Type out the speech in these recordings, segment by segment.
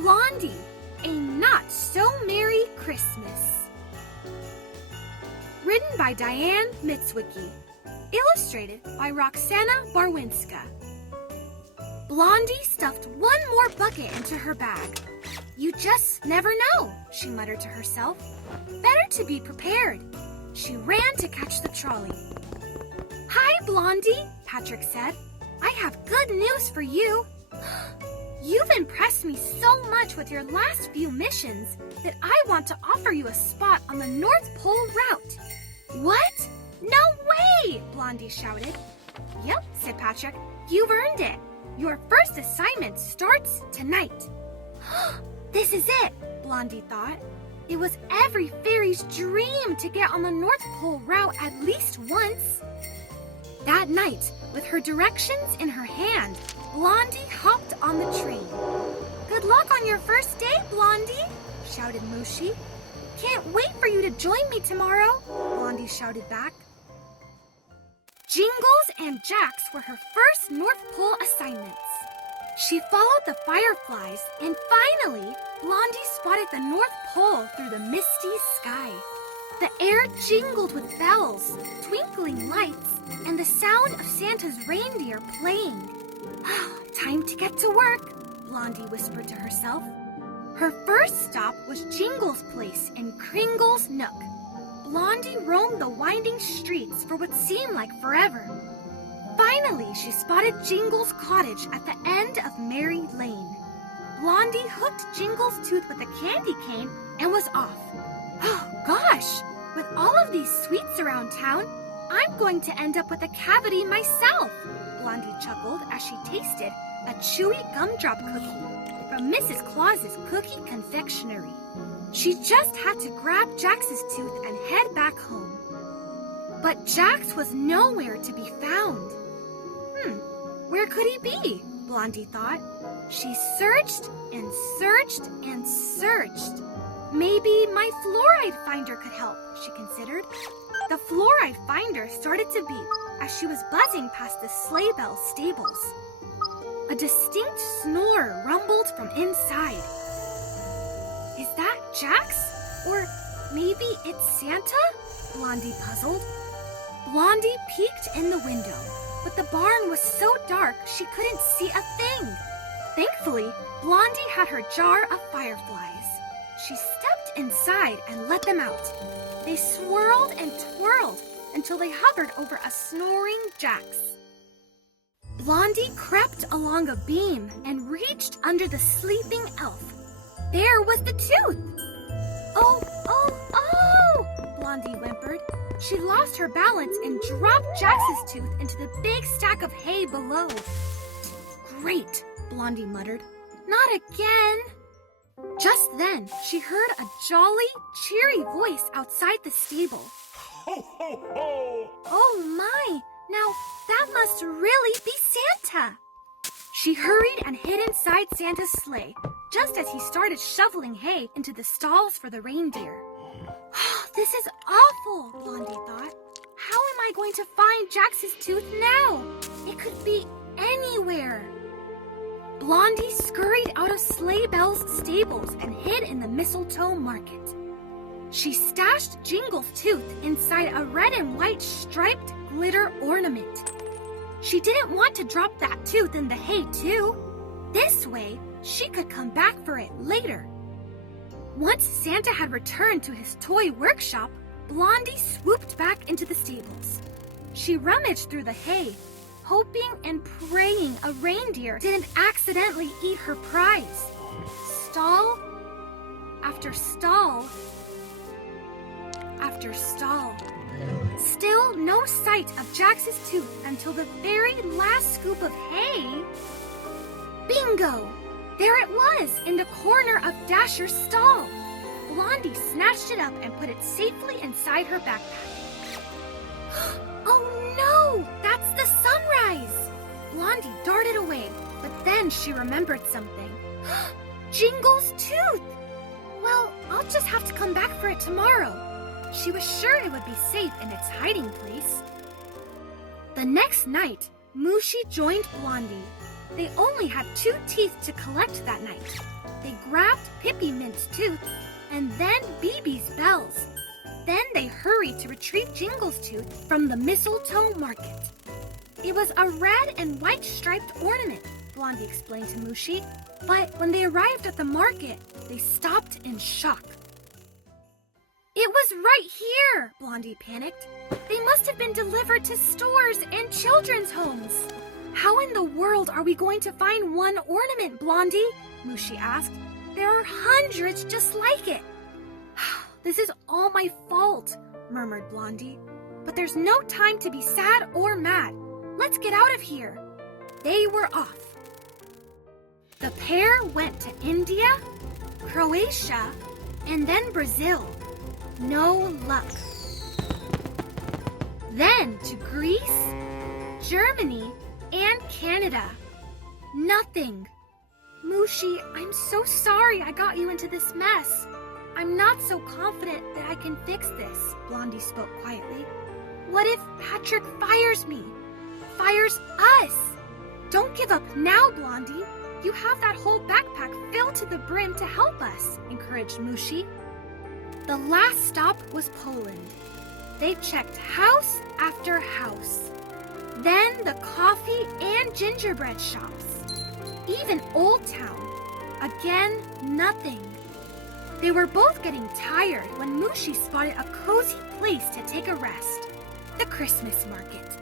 Blondie, a not-so-merry Christmas. Written by Diane Mizwicki. Illustrated by Roxana Barwinska. Blondie stuffed one more bucket into her bag. You just never know, she muttered to herself. Better to be prepared. She ran to catch the trolley. Hi, Blondie, Patrick said. I have good news for you. You've impressed me so much with your last few missions that I want to offer you a spot on the North Pole route. What? No way! Blondie shouted. Yep, said Patrick. You've earned it. Your first assignment starts tonight. This is it, Blondie thought. It was every fairy's dream to get on the North Pole route at least once. That night, with her directions in her hand, Blondie hopped on the train. Good luck on your first day, Blondie, shouted Mushi. Can't wait for you to join me tomorrow, Blondie shouted back. Jingles and Jacks were her first North Pole assignments. She followed the fireflies, and finally, Blondie spotted the North Pole through the misty sky. The air jingled with bells, twinkling lights, and the sound of Santa's reindeer playing. Time to get to work, Blondie whispered to herself. Her first stop was Jingle's place in Kringle's Nook. Blondie roamed the winding streets for what seemed like forever. Finally, she spotted Jingle's cottage at the end of Merry Lane. Blondie hooked Jingle's tooth with a candy cane and was off. Oh, gosh! With all of these sweets around town, I'm going to end up with a cavity myself, Blondie chuckled as she tasted a chewy gumdrop cookie from Mrs. Claus's Cookie Confectionery. She just had to grab Jax's tooth and head back home. But Jax was nowhere to be found. Where could he be? Blondie thought. She searched and searched and searched. Maybe my fluoride finder could help, she considered. The fluoride finder started to beep as she was buzzing past the sleigh bell stables. A distinct snore rumbled from inside. Is that Jax? Or maybe it's Santa? Blondie puzzled. Blondie peeked in the window, but the barn was so dark she couldn't see a thing. Thankfully, Blondie had her jar of fireflies. She stepped inside and let them out. They swirled and twirled until they hovered over a snoring Jax. Blondie crept along a beam and reached under the sleeping elf. There was the tooth! Oh, Blondie whimpered. She lost her balance and dropped Jax's tooth into the big stack of hay below. Great, Blondie muttered. Not again! Just then, she heard a jolly, cheery voice outside the stable. Ho, ho, ho! Oh my! Now, that must really be Santa! She hurried and hid inside Santa's sleigh, just as he started shoveling hay into the stalls for the reindeer. This is awful, Blondie thought. How am I going to find Jax's tooth now? It could be anywhere. Blondie scurried out of Sleigh Bell's stables and hid in the mistletoe market. She stashed Jingle's tooth inside a red and white striped glitter ornament. She didn't want to drop that tooth in the hay, too. This way, she could come back for it later. Once Santa had returned to his toy workshop, Blondie swooped back into the stables. She rummaged through the hay, hoping and praying a reindeer didn't accidentally eat her prize. Stall after stall after stall. Still no sight of Jax's tooth until the very last scoop of hay. Bingo! There it was in the corner of Dasher's stall. Blondie snatched it up and put it safely inside her backpack. Oh no! That's the sunrise! Blondie darted away, but then she remembered something. Jingle's tooth! Well, I'll just have to come back for it tomorrow. She was sure it would be safe in its hiding place. The next night, Mushi joined Blondie. They only had 2 teeth to collect that night. They grabbed Pippi-Mint's tooth and then Bibi's bells. Then they hurried to retrieve Jingle's tooth from the mistletoe market. It was a red and white striped ornament, Blondie explained to Mushi. But when they arrived at the market, they stopped in shock. It was right here, Blondie panicked. They must have been delivered to stores and children's homes. How in the world are we going to find one ornament, Blondie? Mushi asked. There are hundreds just like it. This is all my fault, murmured Blondie. But there's no time to be sad or mad. Let's get out of here. They were off. The pair went to India, Croatia, and then Brazil. No luck. Then to Greece, Germany, and Canada. Nothing. Mushi, I'm so sorry I got you into this mess. I'm not so confident that I can fix this, Blondie spoke quietly. What if Patrick fires me? Fires us? Don't give up now, Blondie. You have that whole backpack filled to the brim to help us, encouraged Mushi. The last stop was Poland. They checked house after house. Then the coffee and gingerbread shops. Even Old Town. Again, nothing. They were both getting tired when Mushi spotted a cozy place to take a rest. The Christmas market.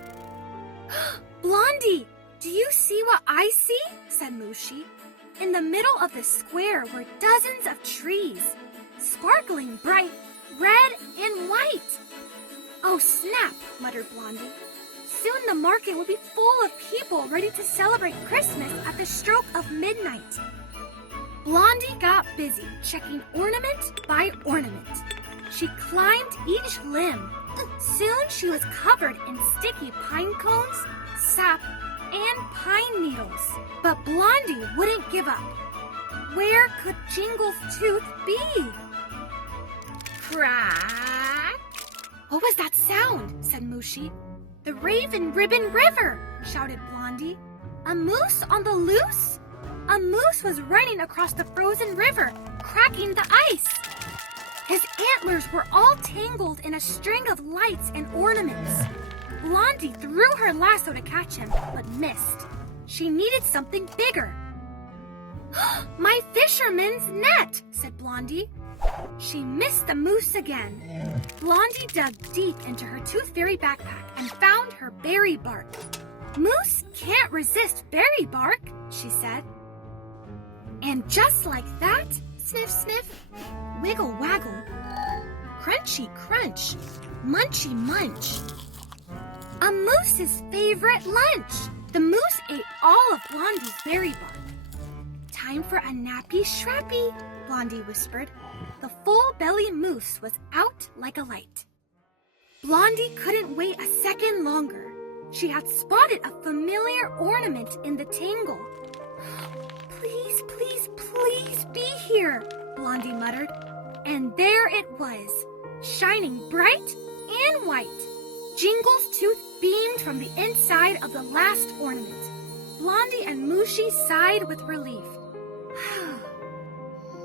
Blondie, do you see what I see? Said Mushi. In the middle of the square were dozens of trees, sparkling bright red and white. Oh snap, muttered Blondie. Soon the market would be full of people ready to celebrate Christmas at the stroke of midnight. Blondie got busy checking ornament by ornament. She climbed each limb. Soon she was covered in sticky pine cones, sap, and pine needles. But Blondie wouldn't give up. Where could Jingle's tooth be? Crack! What was that sound? Said Mushi. The Raven Ribbon River, shouted Blondie. A moose on the loose? A moose was running across the frozen river, cracking the ice. His antlers were all tangled in a string of lights and ornaments. Blondie threw her lasso to catch him, but missed. She needed something bigger. My fisherman's net, said Blondie. She missed the moose again. Blondie dug deep into her Tooth Fairy backpack and found her berry bark. Moose can't resist berry bark, she said. And just like that, sniff, sniff, wiggle, waggle, crunchy, crunch, munchy, munch. A moose's favorite lunch. The moose ate all of Blondie's berry bark. Time for a nappy shrappy, Blondie whispered. The full-belly moose was out like a light. Blondie couldn't wait a second longer. She had spotted a familiar ornament in the tangle. Please, please, please be here, Blondie muttered. And there it was, shining bright and white. Jingle's tooth beamed from the inside of the last ornament. Blondie and Mushi sighed with relief.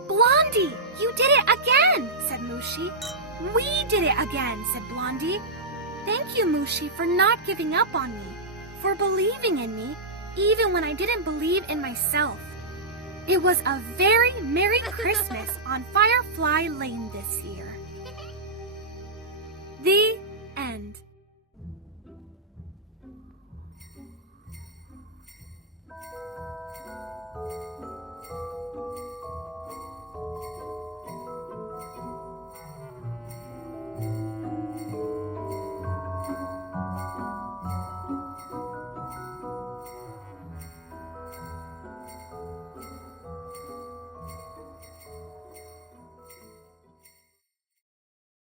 Blondie, you did it again, said Mushi. We did it again, said Blondie. Thank you, Mushi, for not giving up on me, for believing in me, even when I didn't believe in myself. It was a very Merry Christmas on Firefly Lane this year.